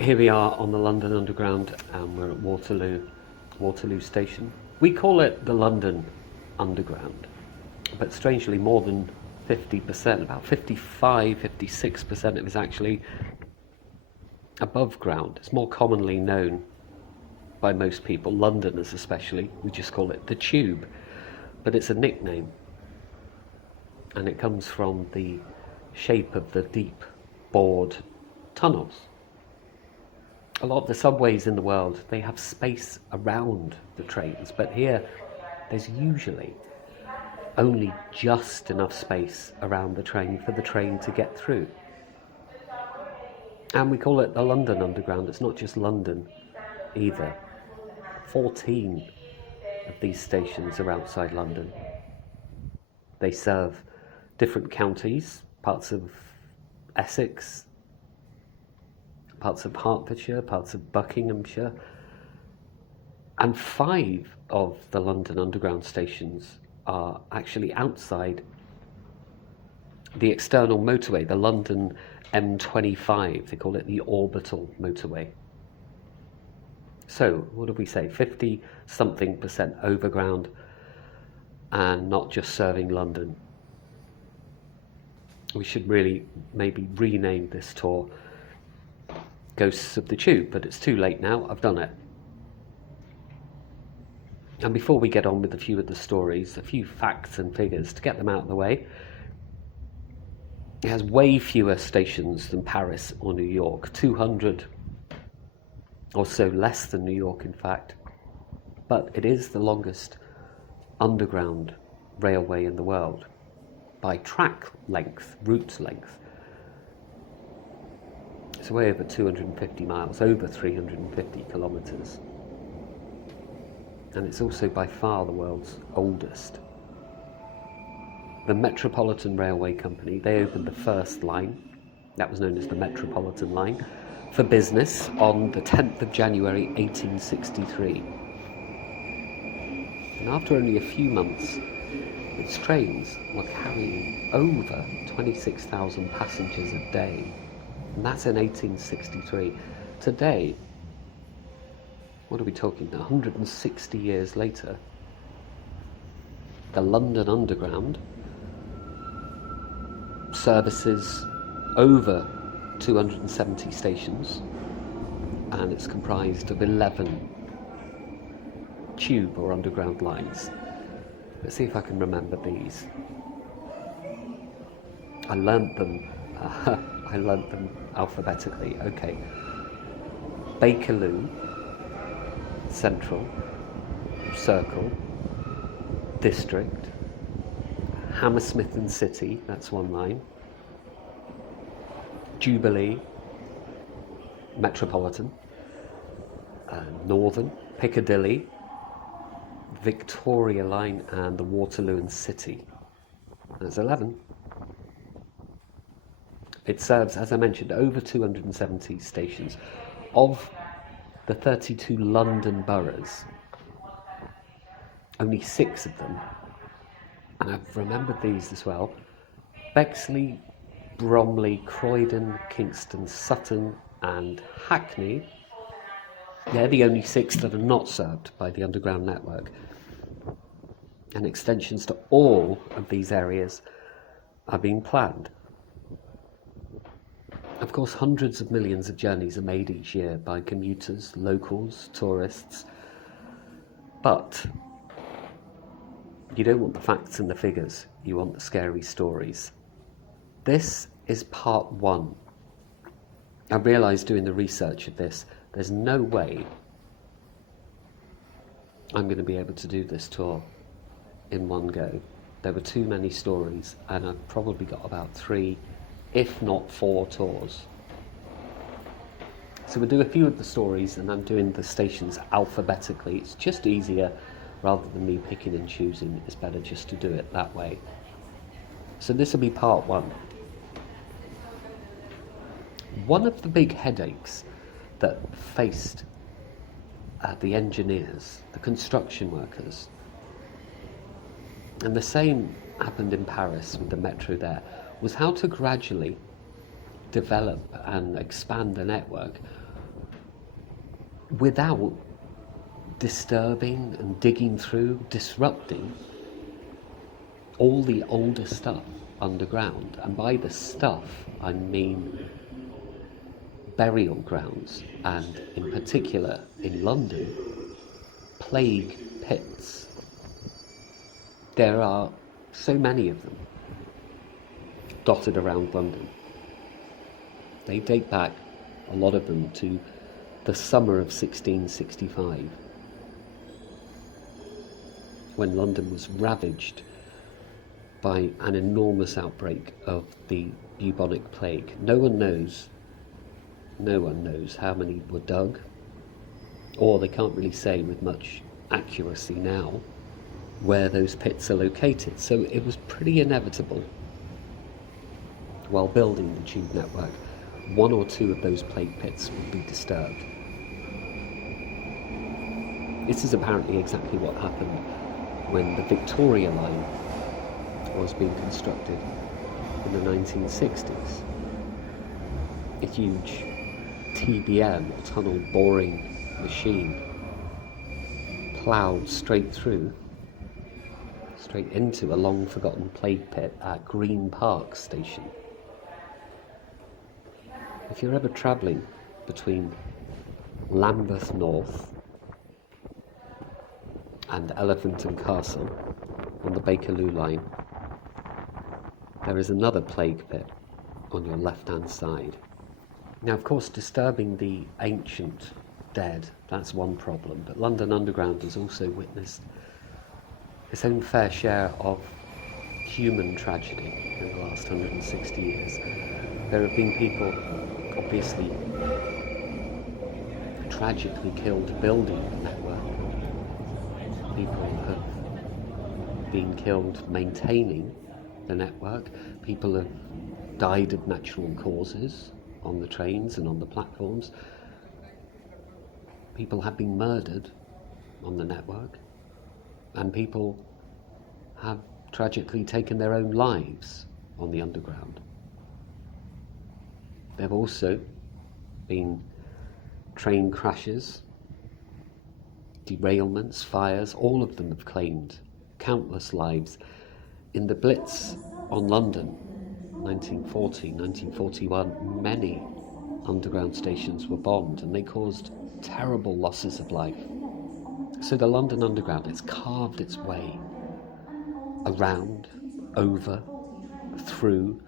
Here we are on the London Underground, and we're at Waterloo Station. We call it the London Underground, but strangely more than 50%, about 55, 56% of it is actually above ground. It's more commonly known by most people, Londoners especially, we just call it the Tube, but it's a nickname, and it comes from the shape of the deep bored tunnels. A lot of the subways in the world, they have space around the trains, but here there's usually only just enough space around the train for the train to get through. And we call it the London Underground. It's not just London either. 14 of these stations are outside London. They serve different counties, parts of Essex, parts of Hertfordshire, parts of Buckinghamshire, and 5 of the London Underground stations are actually outside the external motorway, the London M25. They call it the orbital motorway. So, what did we say? 50-something% overground, and not just serving London. We should really maybe rename this tour Ghosts of the Tube, but it's too late now. I've done it. And before we get on with a few of the stories, a few facts and figures to get them out of the way. It has way fewer stations than Paris or New York, 200 or so less than New York, in fact. But it is the longest underground railway in the world by track length, route length. It's way over 250 miles, over 350 kilometres. And it's also by far the world's oldest. The Metropolitan Railway Company, they opened the first line, that was known as the Metropolitan Line, for business on the 10th of January 1863. And after only a few months, its trains were carrying over 26,000 passengers a day. And that's in 1863. Today, what are we talking now? 160 years later, the London Underground services over 270 stations, and it's comprised of 11 tube or underground lines. Let's see if I can remember these. I learnt them alphabetically. Okay. Bakerloo, Central, Circle, District, Hammersmith and City, that's one line, Jubilee, Metropolitan, Northern, Piccadilly, Victoria Line, and the Waterloo and City. That's 11. It serves, as I mentioned, over 270 stations. Of the 32 London boroughs, only 6 of them, and I've remembered these as well: Bexley, Bromley, Croydon, Kingston, Sutton, and Hackney. They're the only 6 that are not served by the Underground network. And extensions to all of these areas are being planned. Of course, hundreds of millions of journeys are made each year by commuters, locals, tourists. But you don't want the facts and the figures, you want the scary stories. This is part 1. I realised doing the research of this, there's no way I'm going to be able to do this tour in one go. There were too many stories, and I've probably got about 3, if not 4 tours. So we'll do a few of the stories, and I'm doing the stations alphabetically. It's just easier, rather than me picking and choosing. It's better just to do it that way. So this will be part 1. One of the big headaches that faced the engineers, the construction workers, and the same happened in Paris with the metro there, was how to gradually develop and expand the network without disturbing and digging through, disrupting all the older stuff underground. And by the stuff, I mean burial grounds, and in particular in London, plague pits. There are so many of them dotted around London. They date back, a lot of them, to the summer of 1665, when London was ravaged by an enormous outbreak of the bubonic plague. No one knows how many were dug, or they can't really say with much accuracy now where those pits are located. So it was pretty inevitable, while building the tube network, one or two of those plague pits would be disturbed. This is apparently exactly what happened when the Victoria Line was being constructed in the 1960s. A huge TBM, or tunnel boring machine, ploughed straight into a long forgotten plague pit at Green Park Station. If you're ever travelling between Lambeth North and Elephant and Castle on the Bakerloo line, there is another plague pit on your left-hand side. Now, of course, disturbing the ancient dead, that's one problem, but London Underground has also witnessed its own fair share of human tragedy in the last 160 years. There have been people, obviously, tragically killed building the network. People have been killed maintaining the network. People have died of natural causes on the trains and on the platforms. People have been murdered on the network, and people have tragically taken their own lives on the Underground. There have also been train crashes, derailments, fires. All of them have claimed countless lives. In the Blitz on London, 1940, 1941, many underground stations were bombed, and they caused terrible losses of life. So the London Underground, it's carved its way around, over, through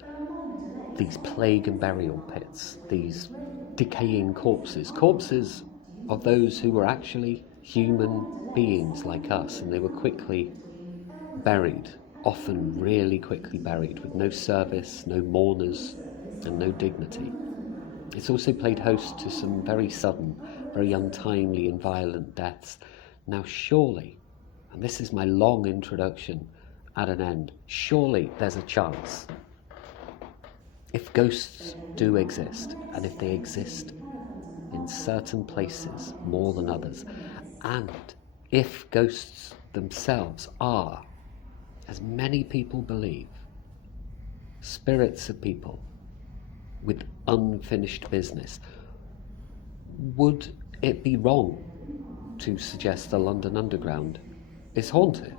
these plague and burial pits, these decaying corpses of those who were actually human beings like us, and they were quickly buried, often really quickly buried, with no service, no mourners, and no dignity. It's also played host to some very sudden, very untimely and violent deaths. Now surely, and this is my long introduction at an end, surely there's a chance, if ghosts do exist, and if they exist in certain places more than others, and if ghosts themselves are, as many people believe, spirits of people with unfinished business, would it be wrong to suggest the London Underground is haunted?